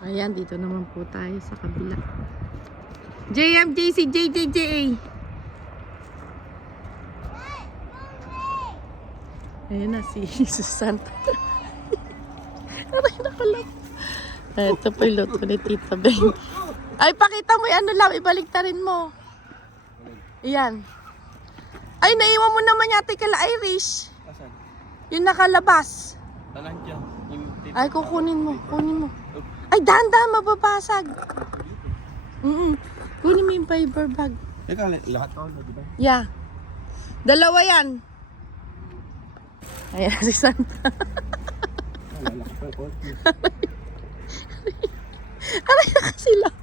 Ayan, dito naman po tayo sa kabila. JM, JC, JJJA. Ayan na si Susan. Aray, nakalap. Ito po yung luto ni Tita Beng. Ay, pakita mo yung ano lang, ibalik ta rin mo. Ayan. Ay, naiwan mo naman yata kala Irish. Asan? Yung nakalabas. Talan dyan. Ay, kukunin mo, kunin mo. Ay, dahan-dahan, mababasag. Kunin mo yung fiber bag. Teka, lahat ako na, di ba? Yeah. Dalawa yan. Ayan, si Santa. Lalaki pa po. Aray na kasi lang.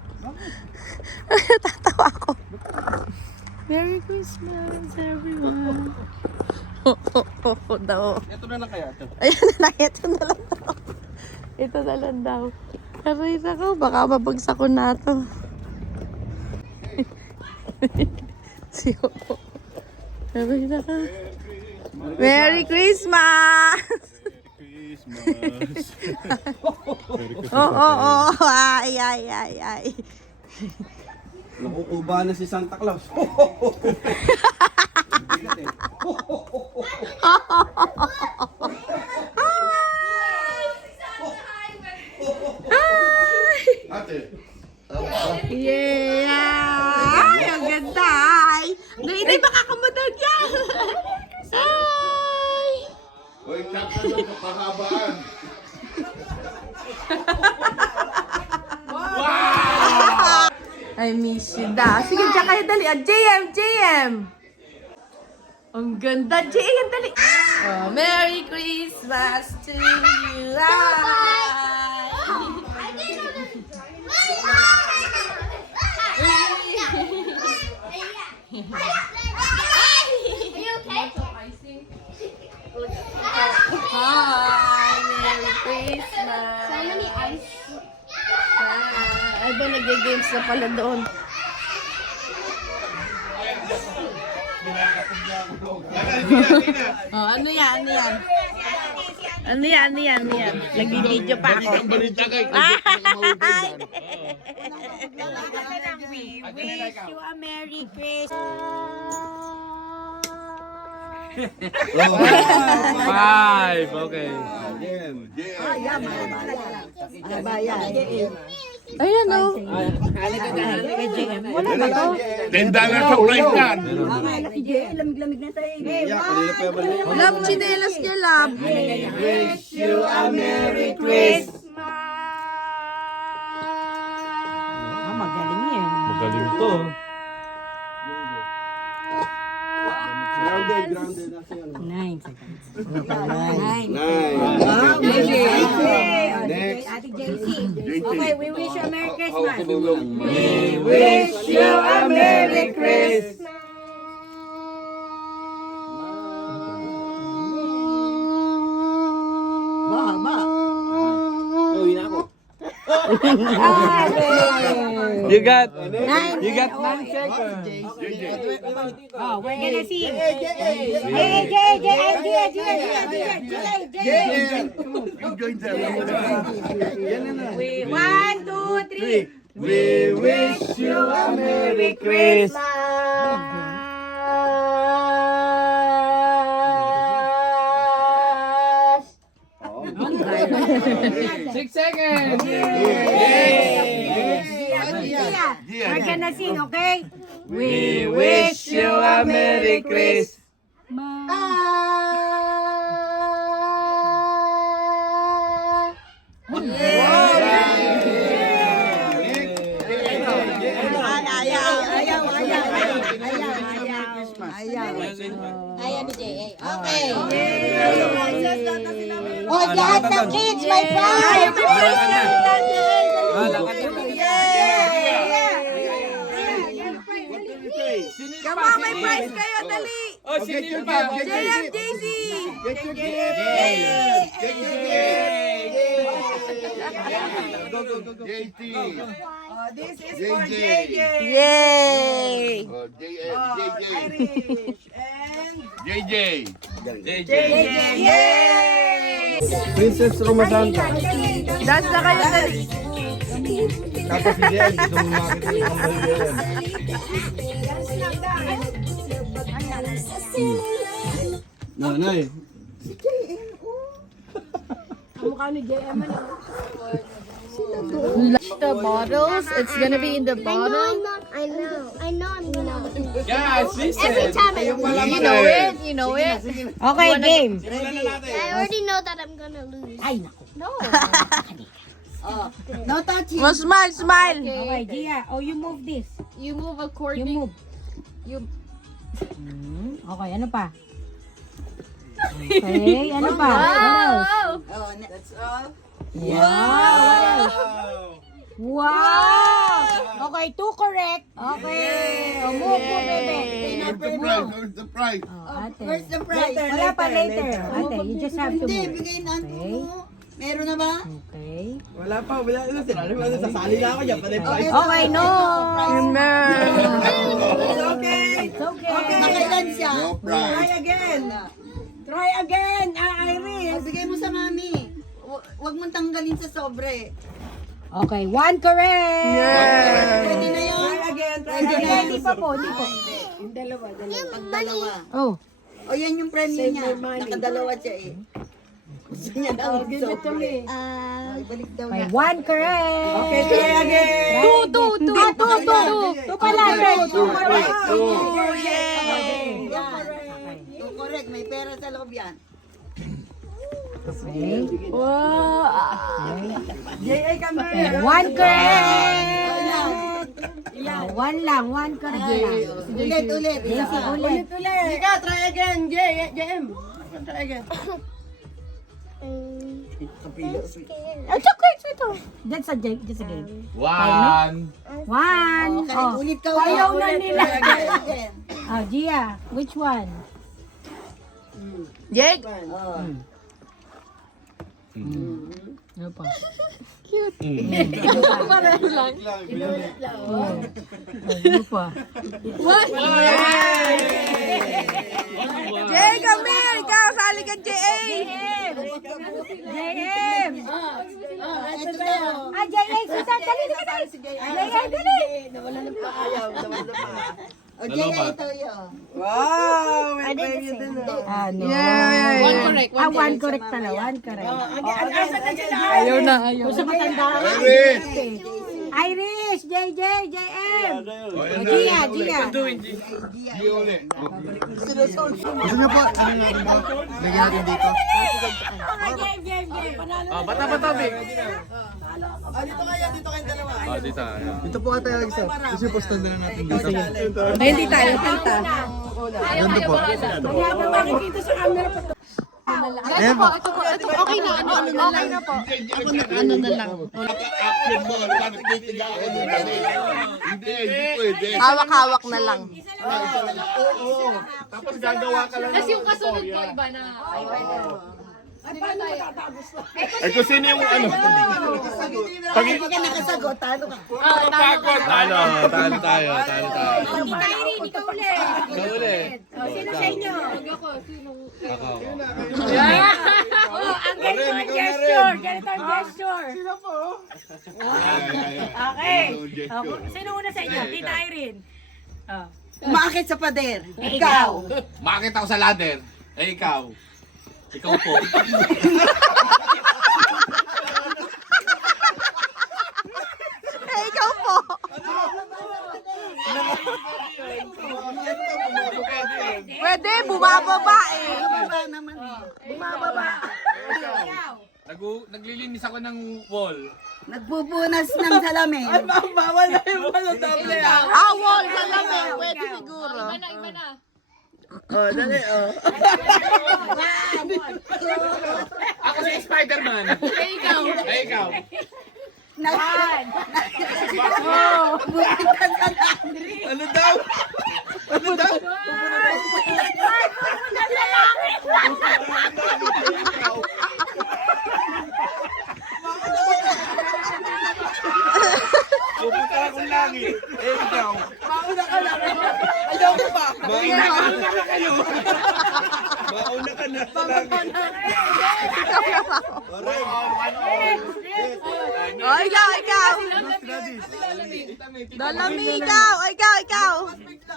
Tatawa ako. Merry Christmas, everyone. Daw. Ito na lang kaya ito. Ayan na, ito na lang daw. Ito na lang daw. Aray na ko, baka mabagsak ko na ito. Si Opo. Aray na ka. Merry Christmas! Christmas. Oo. Ay. Nakukuba na si Santa Claus. Bigat eh. Ate. Yeah! Ay, ang ganda! Ay! Hindi, baka kamutan yan! Ay! Uy, kapta ng kapahabaan. I miss you da. Sige, diyan kayo dali. JM! Ang ganda, JM, dali. Oh, Merry Christmas to you. Hi, Merry Christmas. So many ice. Ay ba, nag-games na pala doon. Oh, ano yan? Nag-video pa ako. We wish you a Merry Christmas. 5, okay. Again. Ayan o. Wala ba to? $10 sa price yan. Lamig-lamig na tayo. Yeah, kanina pa yung Love, chinelas niya, love. Wish you a Merry Christmas. Magaling yan. Magaling to. Grounded na siya. 9 seconds. 9. Next. Ate JC. Okay, we wish you a Merry Christmas. We wish you a Merry Christmas. Uwi na ako. You got 9 second. Oh, we're gonna sing. We 1, 2, 3. We wish you a Merry Christmas. We're gonna sing, okay? We wish you a Merry Christmas. Ayaw ni J.A. Okay. Oh, lahat ng kids, may prize! Kama, may prize kayo, dali. Oh, sino pa? JM, JC. JT. This is JJ. for JJ. Yay! JM, JJ. Irish and JJ. Yay! Princess Romadanta. Dance na kayo, dali. Tapos si Jen, gusto mo makita yung kambal Jen. Nanay. The bottles, it's gonna be in the bottle. I know I'm gonna lose. Guys, listen. Every time I You know it, you know it. Okay, game. I already know that I'm gonna lose. No touching. Oh, smile, smile. Okay, Gia. Oh, you move this. You move according. You move. You- Okay, ano pa? Okay, ano pa? What else? Oh. That's all. Wow. Wow. Okay, two correct. Okay. Oh, move, bebe. Where's the prize? Where's the prize? Ate. Where's the prize? Wala pa later. Ate, you just have to Hindi, move. bigay na Okay. mo. Meron na ba? Okay. Wala pa, wala. Sasali na ako dyan. Patay pa. Okay, no. Amen. It's okay. It's okay. Nakailan siya? No prize. again. Try again, Iris. Bigay mo sa mami. Huwag mong tanggalin sa sobre. Okay, one correct. Yeah. Ready na yun? Try again. Hindi pa po, hindi po. Pagdalawa. Oh. O yan yung premyo niya. Nakadalawa siya eh. Gusto niya daw yung sobre. Ibalik daw Okay, na. one correct. Okay, try again. Two. Two pala, Red. Two correct. Oh, yay! Yung correct, may pera sa loob yan. Okay. Wow. Okay, one correct. One lang, one correct lang. Ulit. Daisy, ulit. Ika, try again, JM. Try again. It's okay, it's okay. That's a game. One. One. Kahit Oh. ulit ka Ayaw na ulit. nila. Try again. Oh, Gia, which one? Jake. Oh. Ano pa? Parang lang. Ano pa? Jake, come here. Ikaw, sali ka, JA. JM! Ito sa'yo. JM, Susan, dali, dali. JM, dali. O, JM, ito yun. Ano? Yeah. One correct. One correct pala. One correct. Ayaw na, ayaw. Kung sa matanda. Iris! Iris, JJ, JM. O, O, yan na. Gia, Gia. Di ulit. Gusto niyo po, ano natin po? Lagyan natin dito. Bata, big. Dito po ka tayo isa. Gusto niyo postan din natin dito. Ay, hindi tayo. Kita. Ganito po. Ito po. Okay na. Okay na po. Ano na lang. Action mo. Parang titigal ako dun kasi. Hindi pwede. Hawak-hawak na lang. Tapos gagawa ka lang. Kasi yung kasunod ko, iba na. Ay, kung sino yung ano? Pag hindi ka nakasagot, talo ka. Talo tayo. Ikaw ulit. Sino sa inyo? Ang ganito ang gesture. Ganito ang gesture. Okay. Sino una sa inyo? Tita Irene. Umakit sa pader. Ikaw. Makakita ko sa ladder. Eh, ikaw. Ikaw po. Ikaw po. Pwede, bumababa eh. Baba naman. Bumababa. Naglilinis ako ng wall. Nagbubunas ng salamin. Awol sa lamig. Pwede siguro. Ako si Spider-Man. Eh, ikaw. Ano daw? Pupunta akong langit. Eh, ikaw. Mauna ka na kayo. Mauna ka na sa langit. Oh, ikaw. Dolami, ikaw. Ikaw.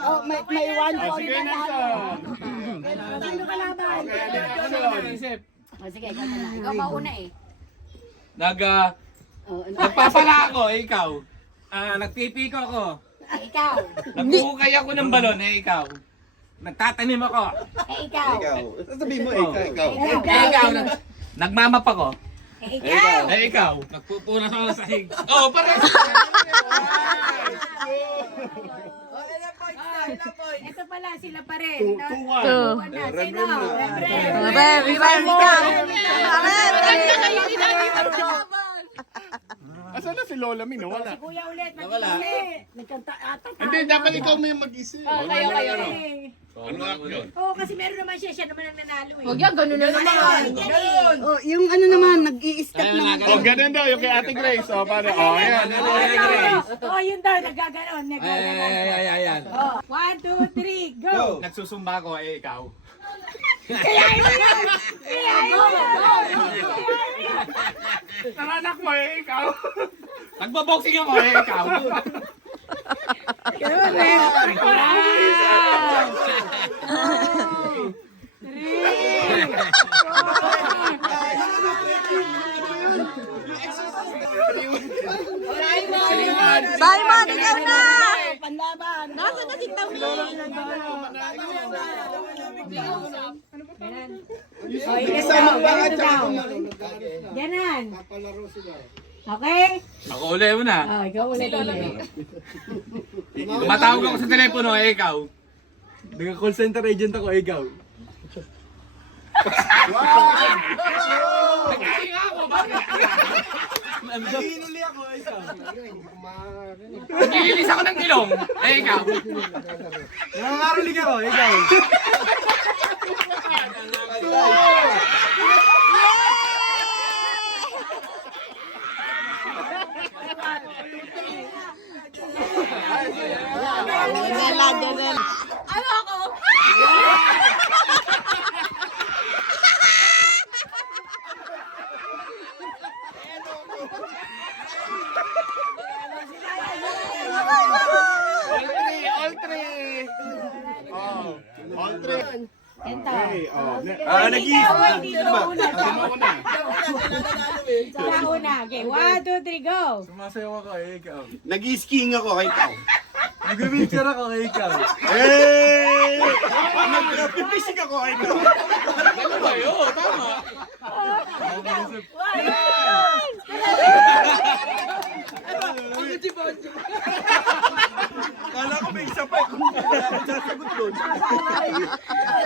Oh, may one point Sige, na tayo. Nelson. Sino kalaban? O, sige, ikaw na lang. Ikaw mauna eh. Nagpapala ako, ikaw. Nagpipiko ako. Ikaw. Nagbuhukay ako ng balon, ikaw. Nagtatanim ako. Ikaw. Sasabihin mo, ikaw. Ikaw, nagmamap ako. Ikaw. Ikaw. Nagpupunas ako sa sahig. Oh, parang. Ito pala, sila pa rin. Two. Sino? Reverend. Rem, ikaw. Asan na si Lola Min? Wala. Kuya ulit. Nagkakasi. Nagkanta ata. Hindi, dapat ikaw may mag-isip. Kayo. Ano action? Oo, kasi meron naman siya naman ang nanalo eh. Huwag yan, ganun na naman. Oh, yung ano naman, nag-i-step naman. Oh, ganun daw, yung kay Ate Grace. Oh, paano? Oh, ayan. Oo, yun daw, nagkaganon. Ayan. 1, 2, 3, go! Nagsusumba ako, ikaw. Naranak mo, ikaw. Nagbaboxing ako, ikaw. Simon, ikaw na. Panlaban. Nasaan na si Tami? Isama ba nga tsaka Ganan. Okay? Ako ulit mo na. Oh, ikaw ulit. Matawag ako sa telepono, ikaw. Nagka-call center agent ako, ikaw. Naghinuli ako, ikaw. Nagigilis ako ng ilong, ikaw. Nangangaroling ako, ikaw. Janela. Ano ako? All three. Oh, all three. Ito. Nag-iisip. Sino una? Una. Sino una? Okay, 1, 2, 3, go! Sumasayaw ako, ikaw. Nag-skiing ako, ikaw. Nag-wheelchair ako, ikaw. Hey! Nag-fishing ako, ikaw. Tama. Kala ko may isa pa. Sasagot doon.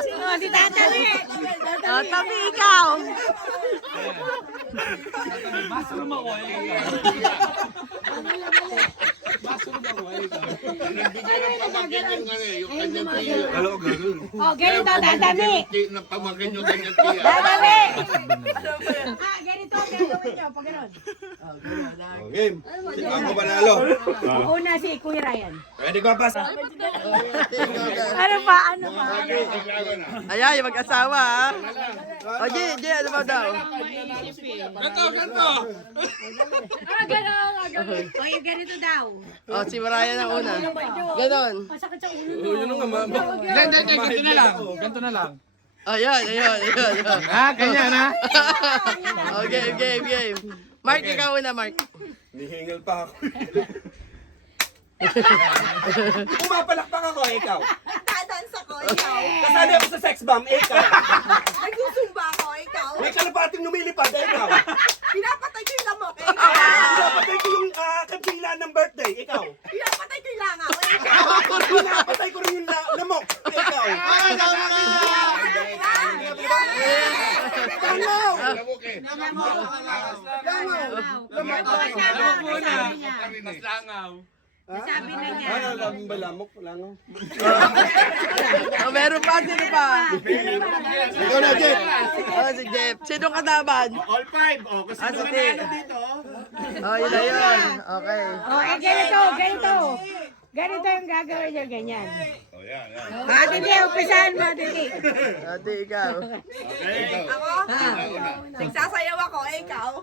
Sino? Si Tatami! Oh, Tami, ikaw. Mushroom ako, ikaw. Nagbigay ng pamakin yung ano eh, yung kanyang tiya. Kala ko gano'n. Oh, ganito, Tatami! Ng pamakin yung kanyang tiya. Tatami! Ganito ang gagawin nyo. Pag gano'n. Game. Sino ako panalo? Una si Kuya Ryan. Pwede ko pa sa... Ano pa? Ayan, yung mag-asawa, ha? O, Jay, ano ba daw? Ganto. O, yung ganito daw. O, si Mariah na una. Ganon. Masakit sa ulo. Yun ang mama. Hindi, ganito na lang. Ganito na lang. Ayun. Ganyan ha? O, game. Mark, ikaw una, Mark. Nihingal pa ako. Pumapalakpak ako, ikaw. Nagtadansa ko, ikaw. Kasali ako sa sex bomb, ikaw. Nagsusumba ko, ikaw. May kalapating lumilipad, ikaw. Pinapatay ko yung lamok, ikaw. Pinapatay ko yung kabila ng birthday, ikaw. Pinapatay ko yung langaw, ikaw. Pinapatay ko rin yung lamok, ikaw. Mas langaw. Sabi na niya. Ano, lamang ba lamok? Langaw? O, meron pa, sino pa? Ikaw na, Jeff. O, si Jeff. Sino kataban? All five. Oh, kasi Ah, si naman Jeff. ano dito. O, yun na yun. Okay. O, ganito. Ganito yung gagawin nyo, ganyan. Oh, yan. Matiti, umpisahan mo, Matiti. Ate, ikaw. Nagsasayaw ako, ikaw.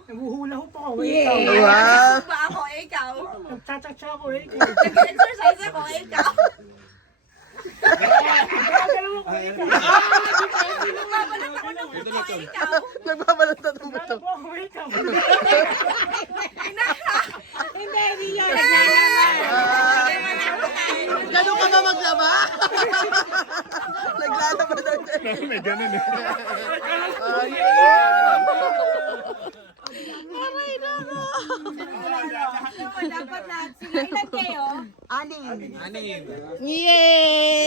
Yeah. Wow. Ba ako, ikaw. nagtatatsa ako eh. Nag-exercise ako, ikaw. Gagalaw ako eh. Nagbabalat ako ng buto, ikaw. Nagbabalatan ng buto. Gagalaw ako eh. Hindi, hindi yun. Ganun ka ba maglaba? Naglalaba daw siya. May ganun eh. Dapat lahat sila. Ilan kayo? Anim. Yay!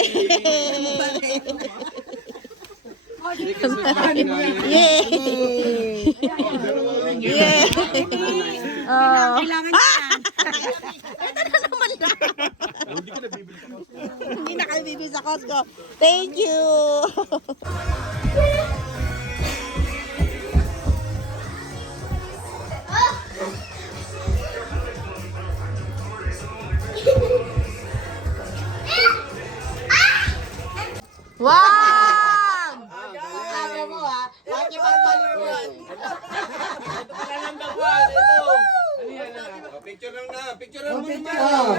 Yay! Kailangan niya. Hindi na kayo bibili sa Costco. Thank you! Wow! Sabi mo ha, makipagpaluan. Picture lang na. Picture lang muna. Picture!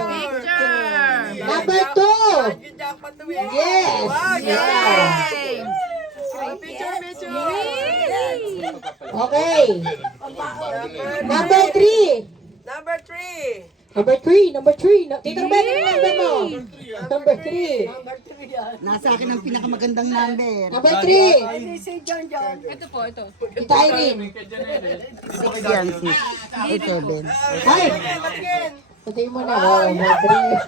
Number 2. Yes. Yay! Okay. Number 3. Number 3. Tito Ben, ano number mo? Number 3. Nasa akin ang pinakamagandang number. Number 3. Tita Irene. 6 yan, 6. Ito, Ben. Ay! Patayin mo na. Oh, number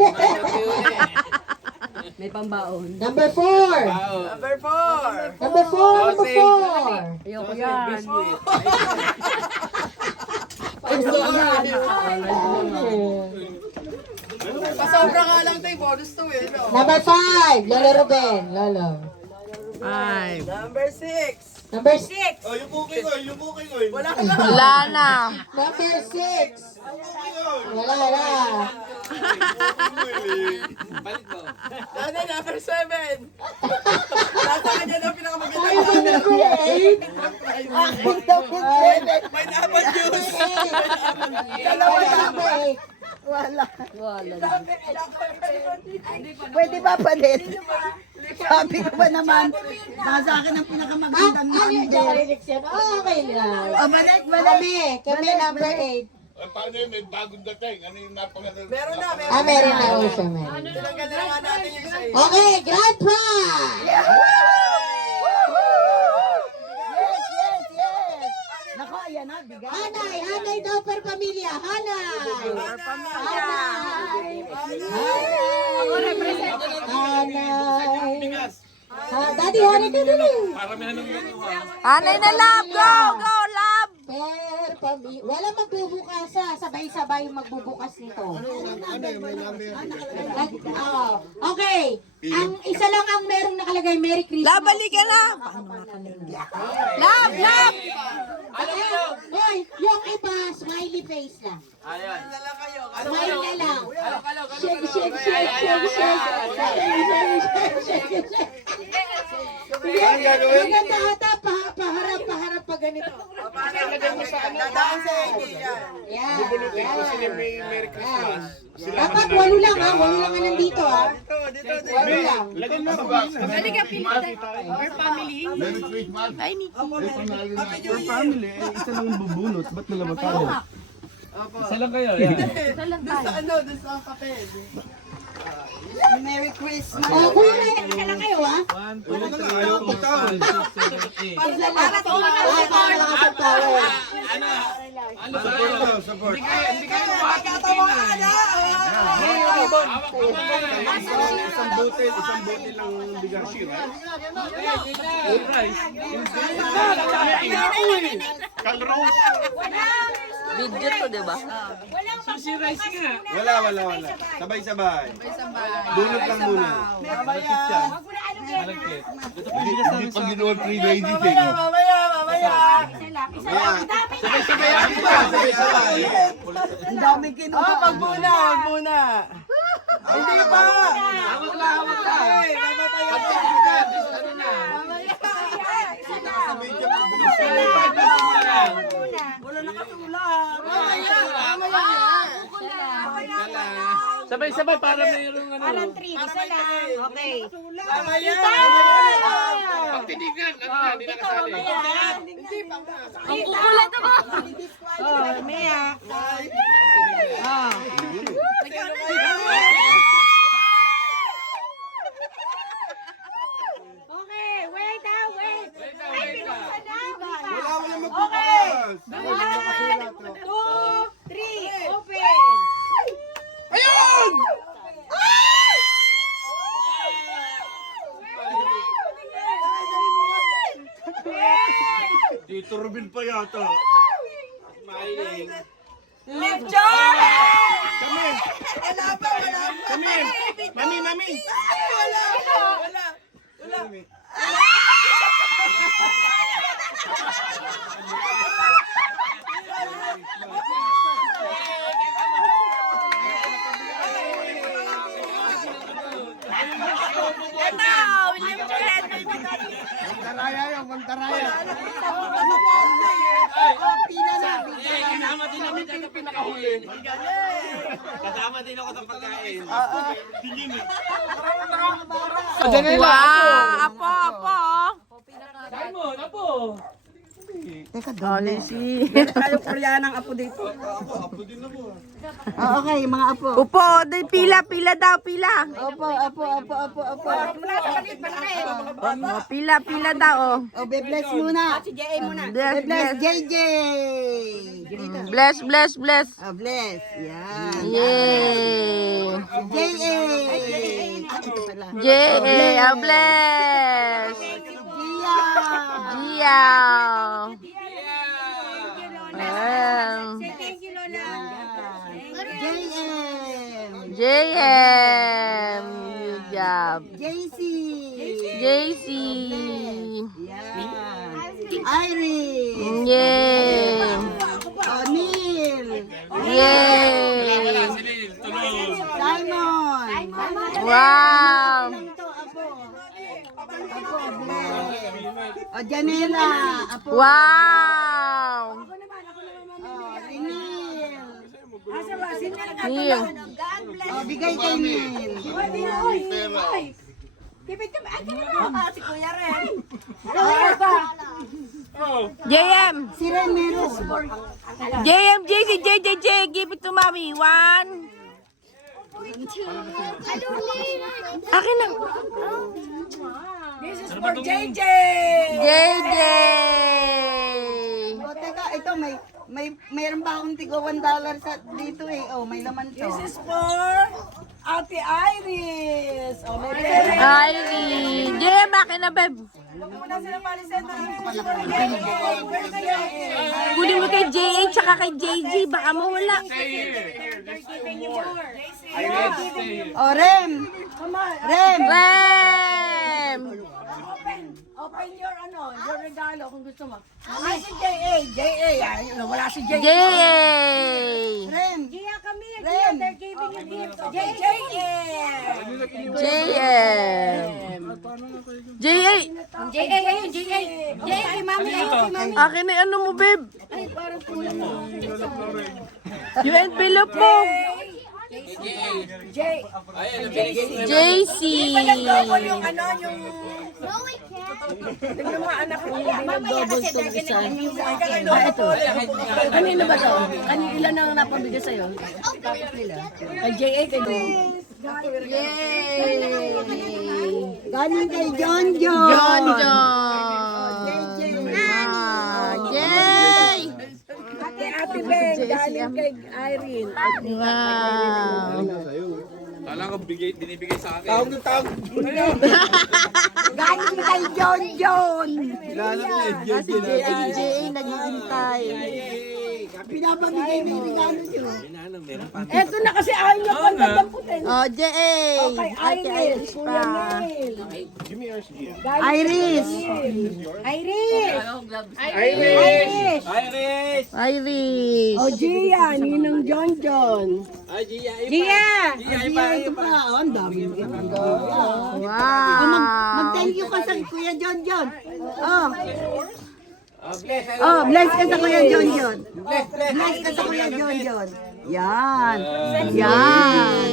3. May pambaon. Number 4. Number 4. Number 4. Ayoko yan. Pasobra nga lang tayo, bonus to eh. Number 5, Lolo Ruben. Lolo. Number 6. Oh, yung booking ko, yung booking ko. Wala ka Wala na. Number 6. Wala na. Number 7. Nasa kanya na pinakamaganda. Ay, number 8. May dapat juice. Dalawa number 8. Pwede ba pa din? Sabi ko ba naman, nasa akin ang pinakamagandang number. Okay lang. Balik. Kami number 8. Paano yun? May bagong dating. Ano yung napakaganda? Meron na. Meron na ako siya, meron. Tinanggal na nga natin yung isa. Okay, grand prize! Nako, ayan na, bigay. Hanay daw per pamilya. Hanay! Hanay! Daddy, hanay ka dali. Anay na lab! Go! Go, lab! Per pamilya. Wala magbubukas ha. Sabay-sabay magbubukas nito. Okay. Ang isa lang ang merong nakalagay, Merry Christmas. Lab, halika lab! Lab! Lab! Hoy, yung iba, smiley face lang. Smile na lang. Shake, shake, shake, shake, shake. Maganda ata, paharap pa ganito. Yan. Dapat walo lang ha, walo lang nga nandito ha. Walo lang. Merry Christmas. Ay, Nikki. Family, isa lang bubunot. Ba't nalaman tayo? Merry Christmas. Oh, kuya, isa lang kayo ha. Wala na nga, ayaw ko tao. Isa lang. Oh, para nakasal tayo. Support. Isang butil lang bigas. Kalrose. Video to, di ba? Wala. Sabay-sabay. Bunot lang muna. Hindi pa ginawa pre-ladies eh. no? Sabay-sabay. Ang daming kinuha. Wag muna. Hindi pa. Hawak lang. Wala nakatulak. Sabay-sabay para mayroong ano. Parang 3, isa lang. Okay. Pagtinigan, ano na, hindi nakasali. Ang kukulat ako. Oh, Maya. Okay, wait ah, wait. Ay, pinuksan na. Wala magbubukas. 1, 2, 3, open. Tito Ruben pa yata. Mami. Mantaraya yun, mantaraya. Kasama din namin dyan sa pinakahuli. Kasama din ako sa pagkain. Wow, apo. Simon, apo. Dali si. Tayo Koreanang apo dito. Okay, mga apo. Upo, pila daw, pila. Opo. Oh, pila daw, oh. O, be-bless muna. Bless, Bless bless. JJ. Bless. Oh, bless. Yan. Yay. JA. Ito pala. Yay, bless. Gia. Ayan. Thank you, Lola. JM. JM. Good job. JC. JC. Yan. Iris. Yay. O'Neil. Yay. Simon. Wow. O, Janela. Apo. Wow. Neil. Neil. O, bigay kay Neil. JM. Si Ren meron. JM, JJ, give it to mommy. 1. Akin na. This is for JJ. JJ. O, teka, ito mayroon ba akong tigo $1 sa dito eh. Oh, may laman to. This is for Ate Iris. Oh, may Ivy. JM, akin na, babe. Kunin mo kay JA tsaka kay JG. Baka mawala. Oh, Rem. Rem. Rem. Open your your regalo kung gusto mo. Ay, si JA. Wala si JA. JA. Rem. Gia, come here. Rem. They're giving you gifts. JM. JA. ayun, Gia, kay mami, Akin na ano mo, babe? Yung envelope mo. JC. Kanino ba to? Ilan ang napabigay sa'yo? Kay JA, kay Yay. Galing kay John John. John John. Yay. Kay Ate Ben, galing kay Irene. Wow. Kala ko binibigay sa akin. Galing kay John John. Kasi JA naghihintay. Pinapamigay mo yung regalo nyo. Eto na kasi ayaw niya pang dadamputin. Oh, JA. Ate Iris pa. Iris. Iris. O Gia, ninong John John. Gia! Ito pa, ang dami. Wow. Mag-thank you ka sa Kuya John John. Bless ka sa Kuya John John. Bless ka sa Kuya John John. Yan. Yan.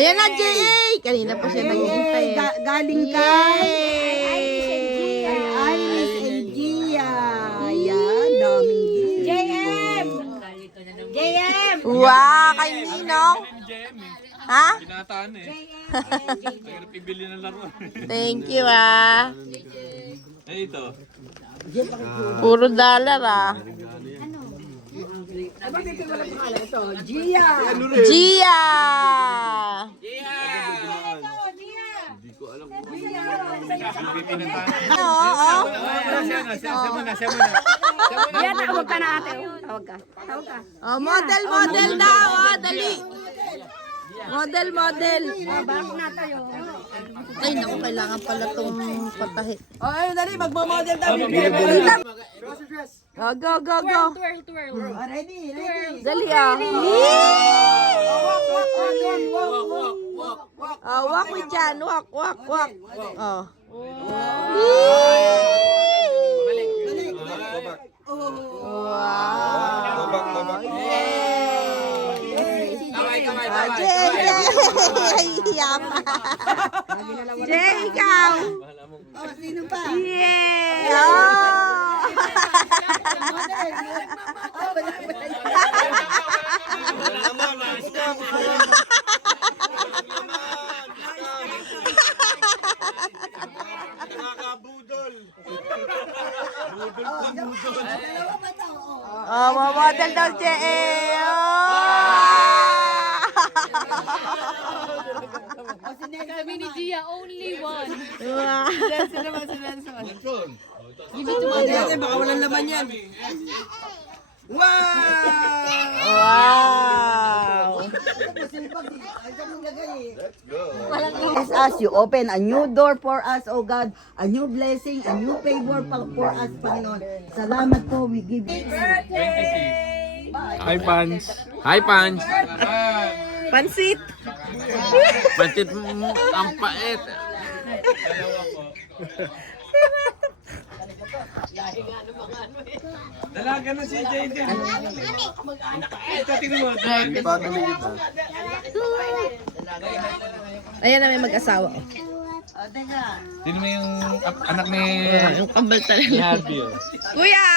Ayan na, J.A. Kanina pa siya naghihintay. Galing kay Iris and Gia. Ayan, daming JM! JM! Wow, kay Ninong. Ha? Pinataan eh. Mahirap ibili ng laro. Thank you, ah. Eh, ito. Puro dollar, ah. Gia. Gia! Oo. Yan, tawag ka na ate. Tawag ka. Tawag ka. Oh, model daw. Oh, dali. Model. Back na tayo. Ay, naku, kailangan pala itong patahi. Ay, dali, magmamodel daw. Oh, go. Twirl. Ready. Dali, ah. Oh, walk with Chan. Walk. Oh. Wow. Yay. Jay, ikaw. Oh, sino pa? Yay. Oh. Oh, model daw Jay. Sabi ni Gia, only one. Baka walang laman yan. Wow. Bless us, you open a new door for us, oh God, a new blessing, a new favor for us, Panginoon. Salamat po, we give you. Hi, Pans. Hi, Pans. Pansit. Pansit ang pait. Dalaga na si JJ. Ito, tingnan mo. Ayan na, may mag-asawa. Tingnan mo yung anak ni Yung kambal talaga. Harvey. Kuya!